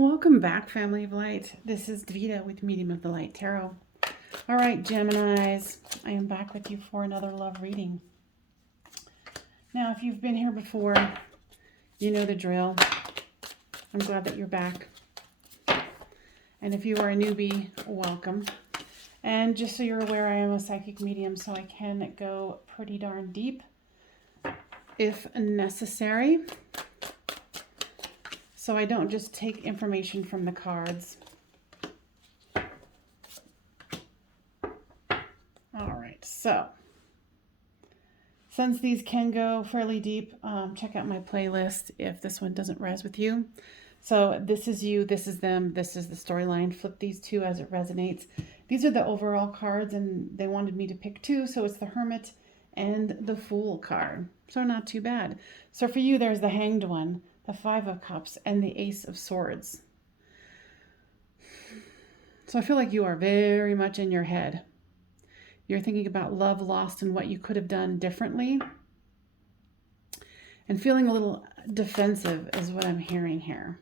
Welcome back, Family of Light. This is Davida with Medium of the Light Tarot. All right, Geminis, I am back with you for another love reading. Now, if you've been here before, you know the drill. I'm glad that you're back. And if you are a newbie, welcome. And just so you're aware, I am a psychic medium, so I can go pretty darn deep if necessary. So I don't just take information from the cards. All right, so since these can go fairly deep, check out my playlist if this one doesn't res with you. So this is you, this is them, this is the storyline. Flip these two as it resonates. These are the overall cards, and they wanted me to pick two, so it's the Hermit and the Fool card. So not too bad. So for you, there's the Hanged One, the Five of Cups, and the Ace of Swords. So I feel like you are very much in your head. You're thinking about love lost and what you could have done differently. And feeling a little defensive is what I'm hearing here.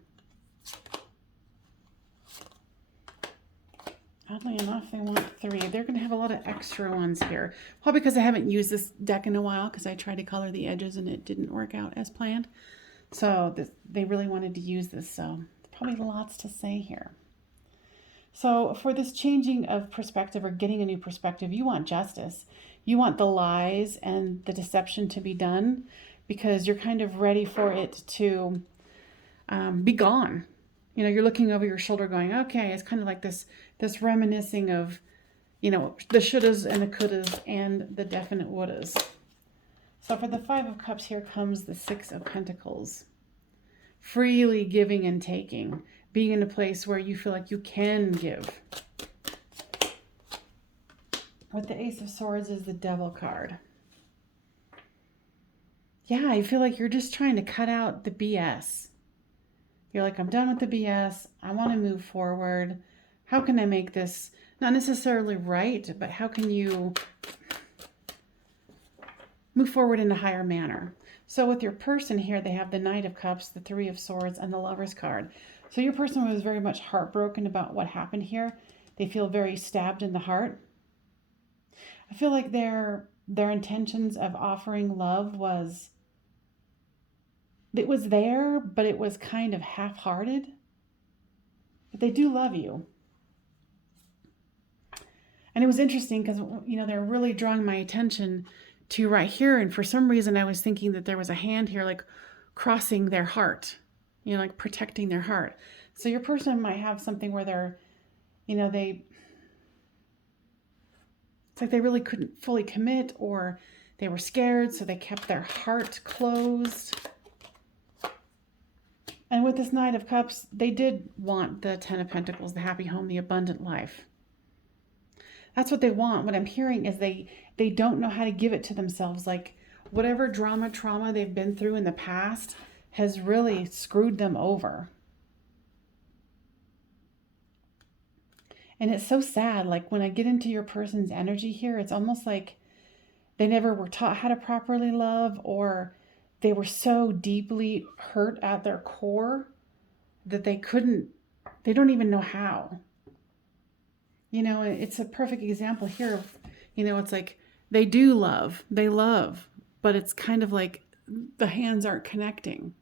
Oddly enough, they want three. They're going to have a lot of extra ones here. Probably because I haven't used this deck in a while, because I tried to color the edges and it didn't work out as planned. So they really wanted to use this, so probably lots to say here. So for this changing of perspective or getting a new perspective, you want justice. You want the lies and the deception to be done, because you're kind of ready for it to be gone. You know, you're looking over your shoulder going, okay, it's kind of like this reminiscing of, you know, the shouldas and the couldas and the definite wouldas. So for the Five of Cups, here comes the Six of Pentacles. Freely giving and taking. Being in a place where you feel like you can give. With the Ace of Swords is the Devil card. Yeah, I feel like you're just trying to cut out the BS. You're like, I'm done with the BS. I want to move forward. How can I make this not necessarily right, but how can you move forward in a higher manner? So with your person here, they have the Knight of Cups, the Three of Swords, and the Lover's card. So your person was very much heartbroken about what happened here. They feel very stabbed in the heart. I feel like their intentions of offering love was, it was there, but it was kind of half-hearted. But they do love you. And it was interesting because, you know, they're really drawing my attention to right here. And for some reason, I was thinking that there was a hand here, like crossing their heart, you know, like protecting their heart. So your person might have something where they're, you know, it's like they really couldn't fully commit, or they were scared, so they kept their heart closed. And with this Knight of Cups, they did want the Ten of Pentacles, the happy home, the abundant life. That's what they want. What I'm hearing is they don't know how to give it to themselves. Like whatever trauma they've been through in the past has really screwed them over. And it's so sad. Like when I get into your person's energy here, it's almost like they never were taught how to properly love, or they were so deeply hurt at their core that they don't even know how. You know, it's a perfect example here of, you know, it's like they do love, they love, but it's kind of like the hands aren't connecting.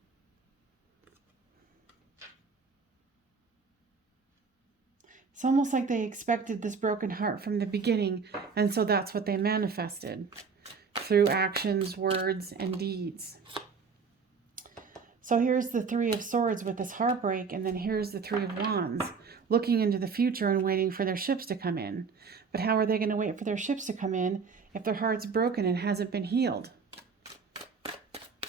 It's almost like they expected this broken heart from the beginning, and so that's what they manifested through actions, words, and deeds. So here's the Three of Swords with this heartbreak, and then here's the Three of Wands, looking into the future and waiting for their ships to come in. But how are they going to wait for their ships to come in if their heart's broken and hasn't been healed?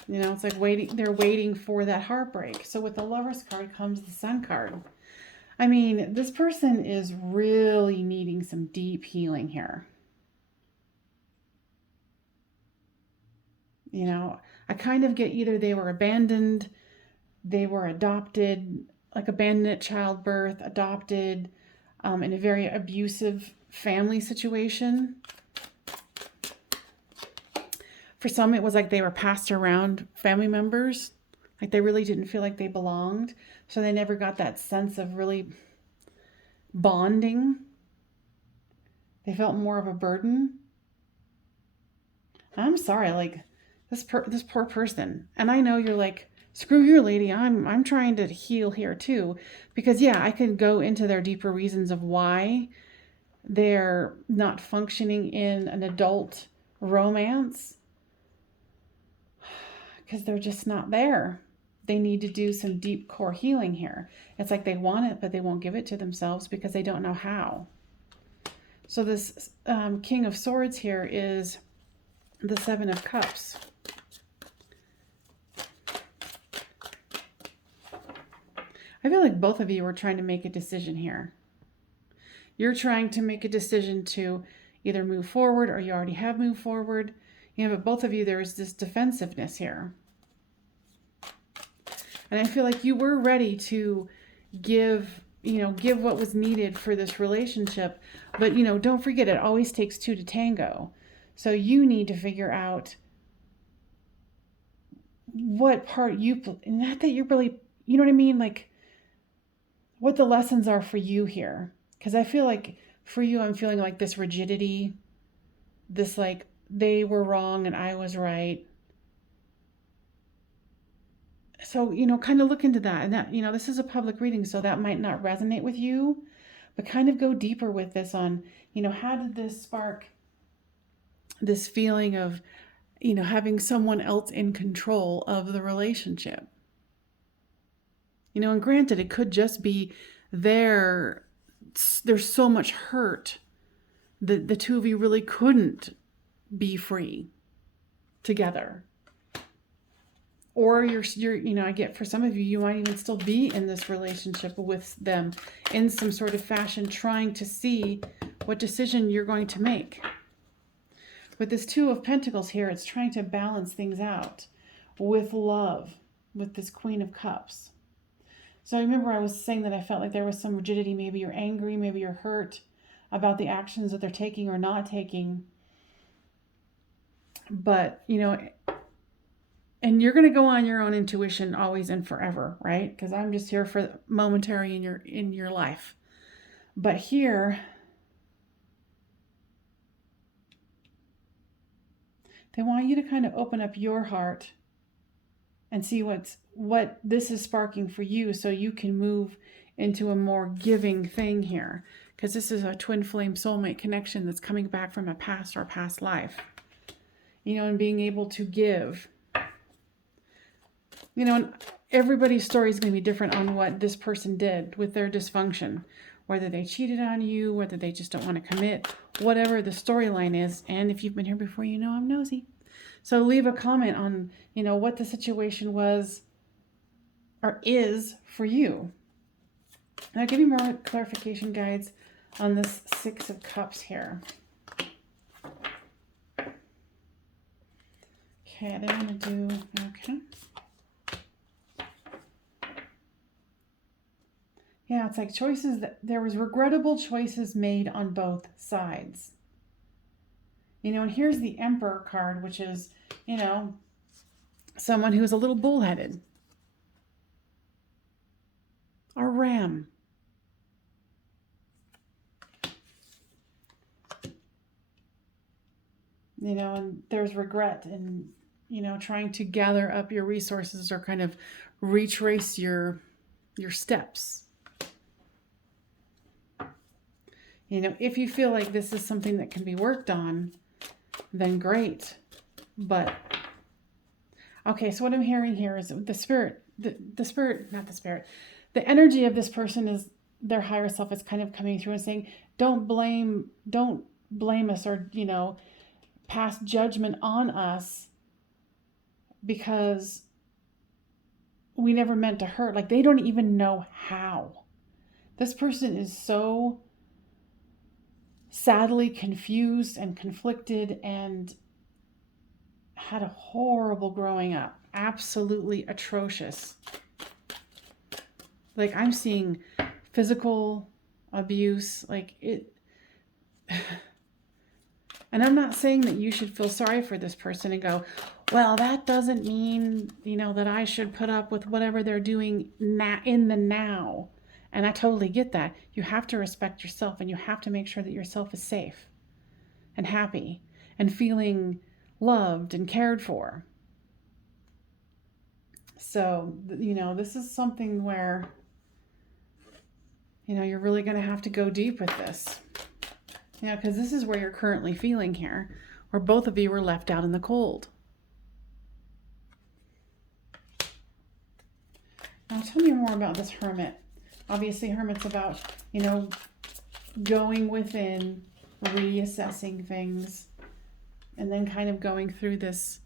You know, it's like they're waiting for that heartbreak. So with the Lover's card comes the Sun card. I mean, this person is really needing some deep healing here. You know, I kind of get either they were abandoned, they were adopted, like abandoned at childbirth, adopted in a very abusive family situation. For some, it was like they were passed around family members. Like they really didn't feel like they belonged. So they never got that sense of really bonding. They felt more of a burden. I'm sorry, like this poor person. And I know you're like, screw you, lady. I'm trying to heal here too, because yeah, I could go into their deeper reasons of why they're not functioning in an adult romance, because they're just not there. They need to do some deep core healing here. It's like they want it, but they won't give it to themselves because they don't know how. So this King of Swords here is the Seven of Cups. I feel like both of you are trying to make a decision here. You're trying to make a decision to either move forward, or you already have moved forward. But both of you, there's this defensiveness here. And I feel like you were ready to give what was needed for this relationship. But, don't forget, it always takes two to tango. So you need to figure out what part not that you're really, you know what I mean? Like what the lessons are for you here. Because I feel like for you, I'm feeling like this rigidity, this like they were wrong and I was right. So, kind of look into that. And that, this is a public reading, so that might not resonate with you, but kind of go deeper with this on, how did this spark this feeling of, having someone else in control of the relationship? And granted, it could just be there's so much hurt that the two of you really couldn't be free together. Or I get for some of you, you might even still be in this relationship with them in some sort of fashion, trying to see what decision you're going to make. With this Two of Pentacles here, it's trying to balance things out with love, with this Queen of Cups. So remember I was saying that I felt like there was some rigidity. Maybe you're angry, maybe you're hurt about the actions that they're taking or not taking. But, and you're going to go on your own intuition always and forever, right? Because I'm just here for momentary in your life. But here, they want you to kind of open up your heart and see what this is sparking for you, so you can move into a more giving thing here. Because this is a twin flame soulmate connection that's coming back from a past or past life. And being able to give. And everybody's story is going to be different on what this person did with their dysfunction. Whether they cheated on you, whether they just don't want to commit, whatever the storyline is. And if you've been here before, I'm nosy. So leave a comment on, what the situation was or is for you. And I'll give you more clarification guides on this Six of Cups here. Okay, they want to do, okay. Yeah, it's like choices there was regrettable choices made on both sides. And here's the Emperor card, which is, someone who's a little bullheaded. A ram. And there's regret and, trying to gather up your resources or kind of retrace your steps. If you feel like this is something that can be worked on, then great. But, okay, so what I'm hearing here is the energy of this person is their higher self is kind of coming through and saying, don't blame us or, pass judgment on us because we never meant to hurt. Like, they don't even know how. This person is so sadly confused and conflicted and had a horrible growing up. Absolutely atrocious. Like, I'm seeing physical abuse, like it. And I'm not saying that you should feel sorry for this person and go, well, that doesn't mean, that I should put up with whatever they're doing in the now. And I totally get that. You have to respect yourself, and you have to make sure that yourself is safe and happy and feeling loved and cared for. So, this is something where, you're really going to have to go deep with this. Because this is where you're currently feeling here, where both of you were left out in the cold. Now, tell me more about this Hermit. Obviously, Hermit's about, going within, reassessing things, and then kind of going through this,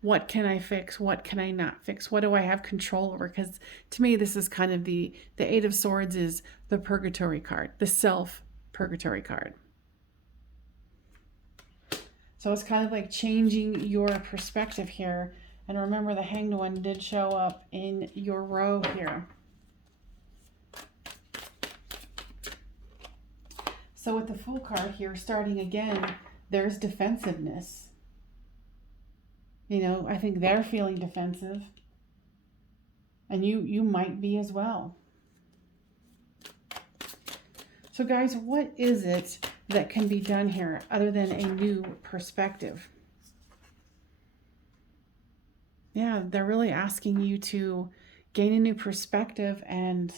what can I fix? What can I not fix? What do I have control over? Because to me, this is kind of the Eight of Swords is the purgatory card, the self-purgatory card. So it's kind of like changing your perspective here. And remember, the Hanged One did show up in your row here. So with the Fool card here, starting again, there's defensiveness. I think they're feeling defensive. And you might be as well. So guys, what is it that can be done here other than a new perspective? Yeah, they're really asking you to gain a new perspective and,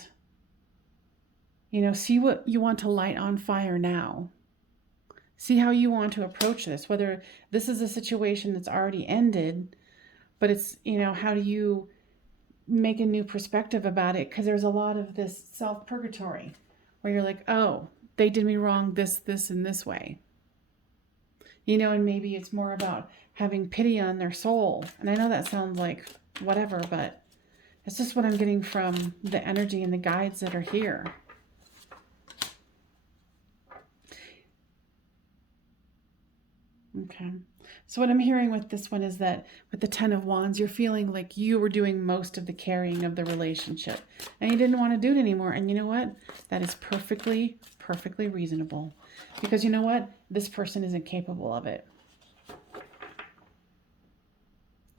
see what you want to light on fire now. See how you want to approach this, whether this is a situation that's already ended, but it's, how do you make a new perspective about it? Because there's a lot of this self-purgatory where you're like, oh, they did me wrong this, and this way. And maybe it's more about having pity on their soul. And I know that sounds like whatever, but it's just what I'm getting from the energy and the guides that are here. Okay. So what I'm hearing with this one is that with the Ten of Wands, you're feeling like you were doing most of the carrying of the relationship and you didn't want to do it anymore. And you know what? That is perfectly reasonable, because you know what? This person isn't capable of it.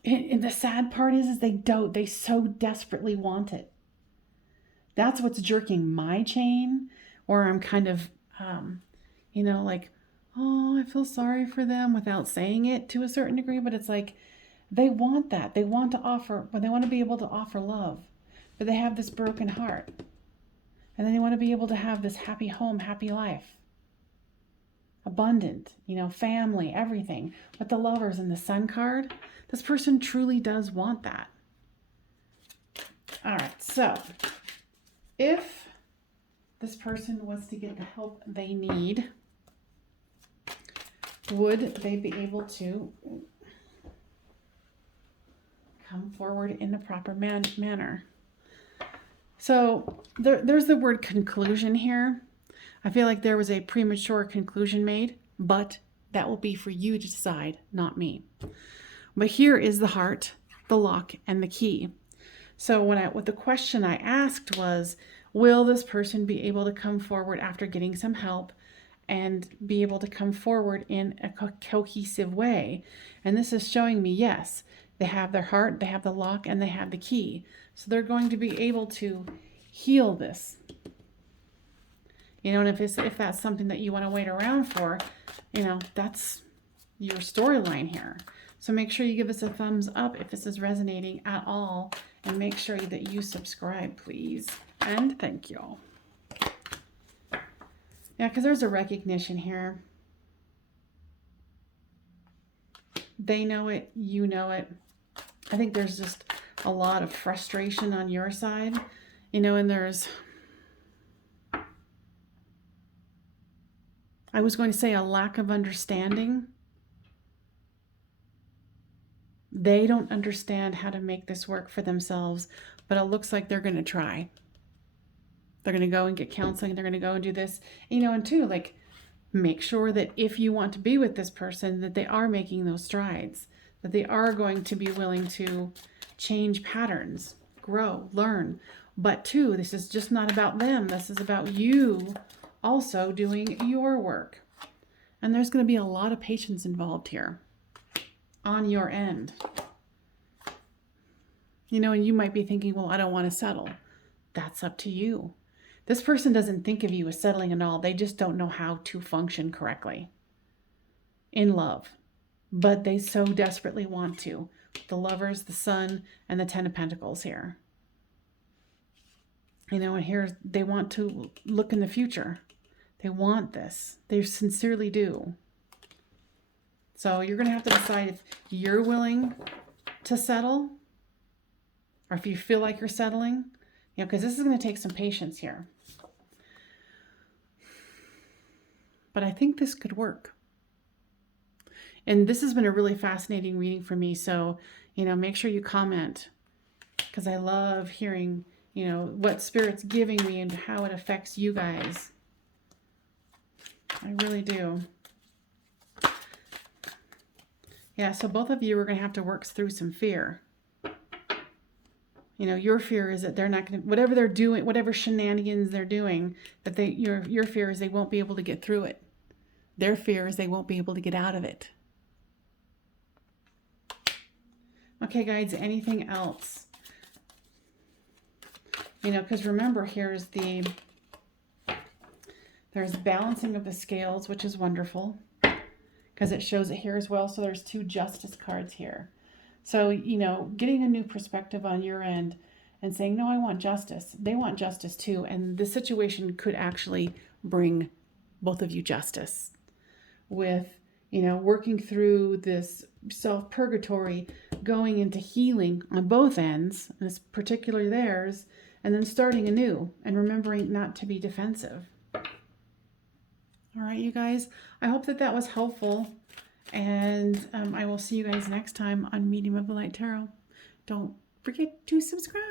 And the sad part is they so desperately want it. That's what's jerking my chain, or I'm kind of, like, oh, I feel sorry for them without saying it to a certain degree. But it's like, they want that. They want to offer, but they want to be able to offer love. But they have this broken heart. And then they want to be able to have this happy home, happy life. Abundant, family, everything. But the Lovers and the Sun card, this person truly does want that. All right, so if this person was to get the help they need, would they be able to come forward in the proper manner? So there's the word conclusion here. I feel like there was a premature conclusion made, but that will be for you to decide, not me. But here is the heart, the lock, and the key. So what the question I asked was, will this person be able to come forward after getting some help and be able to come forward in a cohesive way? And this is showing me, yes, they have their heart, they have the lock, and they have the key. So they're going to be able to heal this. And if that's something that you want to wait around for, that's your storyline here. So make sure you give us a thumbs up if this is resonating at all, and make sure that you subscribe, please. And thank you. Yeah, because there's a recognition here. They know it, you know it. I think there's just a lot of frustration on your side, and there's, I was going to say, a lack of understanding. They don't understand how to make this work for themselves, but it looks like they're going to try. They're going to go and get counseling. They're going to go and do this, and too, like, make sure that if you want to be with this person, that they are making those strides, that they are going to be willing to change patterns, grow, learn. But too, this is just not about them. This is about you also doing your work. And there's going to be a lot of patience involved here. on your end. You know, and you might be thinking, well, I don't want to settle. That's up to you. This person doesn't think of you as settling at all. They just don't know how to function correctly in love. But they so desperately want to. The Lovers, the Sun, and the Ten of Pentacles here. You know, and here they want to look in the future. They want this. They sincerely do. So you're going to have to decide if you're willing to settle or if you feel like you're settling. You know, because this is going to take some patience here. But I think this could work. And this has been a really fascinating reading for me. So, you know, make sure you comment because I love hearing, you know, what Spirit's giving me and how it affects you guys. I really do. Yeah, so both of you are going to have to work through some fear. You know, your fear is that they're not going to, whatever they're doing, whatever shenanigans they're doing, that your fear is they won't be able to get through it. Their fear is they won't be able to get out of it. Okay, guys, anything else? You know, because remember, there's balancing of the scales, which is wonderful because it shows it here as well. So there's 2 Justice cards here. So, you know, getting a new perspective on your end and saying, no, I want justice. They want justice too. And the situation could actually bring both of you justice with, you know, working through this self-purgatory, going into healing on both ends, and it's particularly theirs, and then starting anew and remembering not to be defensive. All right, you guys, I hope that was helpful. And I will see you guys next time on Medium of the Light Tarot. Don't forget to subscribe.